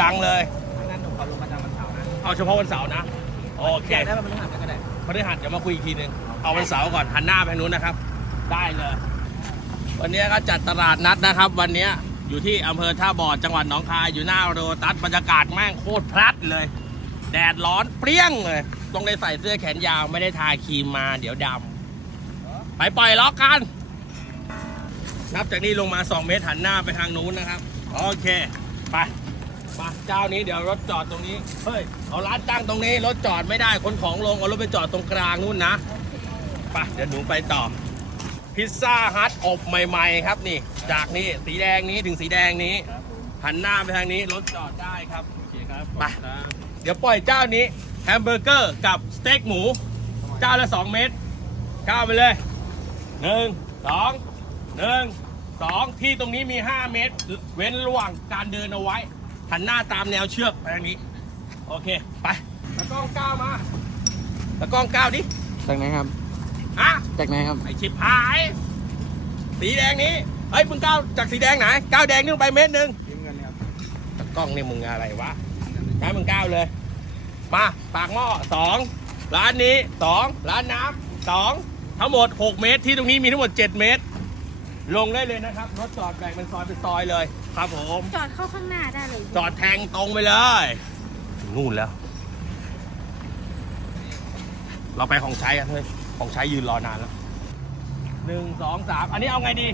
ยังเลย ถ้างั้นหนูขอลงประจำวันเสาร์นะเอาเฉพาะวันเสาร์นะโอเคอยากได้วันพฤหัสก็ได้ พฤหัสเดี๋ยวมาคุยอีกทีหนึ่งเอาวันเสาร์ก่อนหันหน้าไปทางนู้นนะครับ ได้เลย วันนี้ก็จัดตลาดนัดนะครับ วันนี้อยู่ที่อำเภอท่าบ่อจังหวัดหนองคายอยู่หน้าโรตัสบรรยากาศแม่งโคตรพลัดเลย แดดร้อนเปรี้ยงเลยต้องได้ใส่เสื้อแขนยาวไม่ได้ทาครีมมาเดี๋ยวดำไปปล่อยล็อกกัน นับจากนี้ลงมา 2 เมตรหันหน้าไปทางนู้นนะครับ โอเค ไป มาเจ้านี้เดี๋ยวรถจอดตรงนี้ เฮ้ย เอาร้านตั้งตรงนี้ รถจอดไม่ได้ คนของลง เอารถไปจอดตรงกลางนู้นนะไปเดี๋ยวหนูไปต่อ พิซซ่าฮัทอบใหม่ๆ ครับนี่ จากนี้สีแดงนี้ถึงสีแดงนี้ หันหน้าไปทางนี้ รถจอดได้ครับ โอเคครับไป เดี๋ยวปล่อยเจ้านี้แฮมเบอร์เกอร์กับสเต็กหมู เจ้าละ 2 เม็ดก้าวไปเลยหนึ่งสองหนึ่งสองที่ตรงนี้มี 5 เมตร เว้นระหว่างการเดินเอาไว้ หันหน้าตามแนวเชือกไปทางนี้ โอเค ไปตะกล้องก้าวมาตะกล้องก้าวดิจากไหนครับ อะจากไหนครับ ไอชิบหาย สีแดงนี้เฮ้ยมึงก้าวจากสีแดงไหนก้าวแดงนี่ลงไปเมตรหนึ่งยิ้มเงินครับตะกล้องนี่มึงอะไรวะให้มึงก้าวเลย มาปากหม้อสองร้านนี้สองร้านน้ำสองทั้งหมด 6 เมตรที่ตรงนี้มีทั้งหมด 7 เมตร ลงได้เลยนะครับ รถจอดแบ่งเป็นซอยเป็นซอยเลย ครับผม จอดเข้าข้างหน้าได้เลย จอดแทงตรงไปเลยถึงนู่นแล้ว เราไปของใช้กันเฮ้ยของใช้ยืนรอนานแล้วหนึ่งสองสามอันนี้เอาไงดี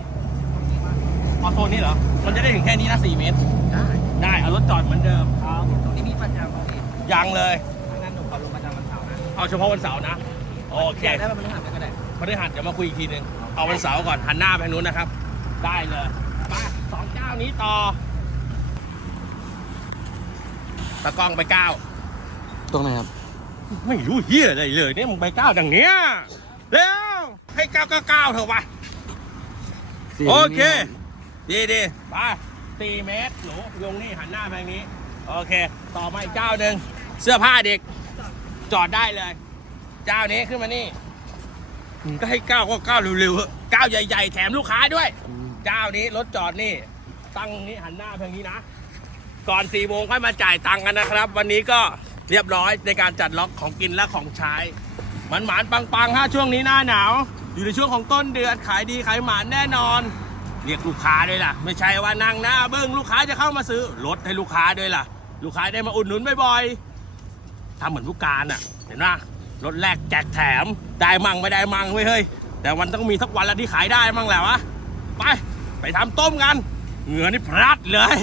เอาโซนนี้เหรอ มันจะได้ถึงแค่นี้นะสี่เมตร ได้ได้เอารถจอดเหมือนเดิมครับตรงนี้มีประจำครับพี่ยังเลย ถ้างั้นหนูขอลงประจำวันเสาร์นะเอาเฉพาะวันเสาร์นะโอเค อยากได้วันพฤหัสก็ได้ พฤหัสเดี๋ยวมาคุยอีกทีหนึ่งเอาวันเสาร์ก่อนหันหน้าไปทางนู้นนะครับ ได้เลยไปสองเจ้านี้ต่อตะกล้องไปเก้าตรงไหนครับ ไม่รู้เฮียอะไรเลยเนี่ยมึงไปเก้าดังเนี้ยเร็วให้เก้าเก้าเก้าเถอะวะโอเค ดีดีไปสี่เมตรหนูลงนี่หันหน้าไปทางนี้ โอเค ต่อมาอีกเจ้าหนึ่งเสื้อผ้าเด็ก จอดได้เลย เจ้านี้ขึ้นมานี่มึง ก็ให้ก้าวก็ก้าวเร็วๆเถอะก้าวใหญ่ๆ แถมลูกค้าด้วยเจ้านี้รถจอดนี่ ตั้งนี้หันหน้าทางนี้นะ ก่อน4ี่โมงค่อยมาจ่ายตังค์กันนะครับ วันนี้ก็เรียบร้อยในการจัดล็อกของกินและของใช้หมันหมานปังๆฮะช่วงนี้หน้าหนาว อยู่ในช่วงของต้นเดือนขายดีขายหมานแน่นอน เรียกลูกค้าด้วยล่ะ ไม่ใช่ว่านั่งหน้าเบิ้งลูกค้าจะเข้ามาซื้อลดให้ลูกค้าด้วยล่ะ ลูกค้าได้มาอุดหนุนบ่อยๆทำเหมือนผู้การอะ เห็นไหม รถแรกแจกแถม ได้มั่งไม่ได้มั่งเว้ยเฮ้ย แต่มันต้องมีสักวันละที่ขายได้มั่งแหละวะ ไป ไปทำต้มกัน เหงื่อนี่พลัดเลย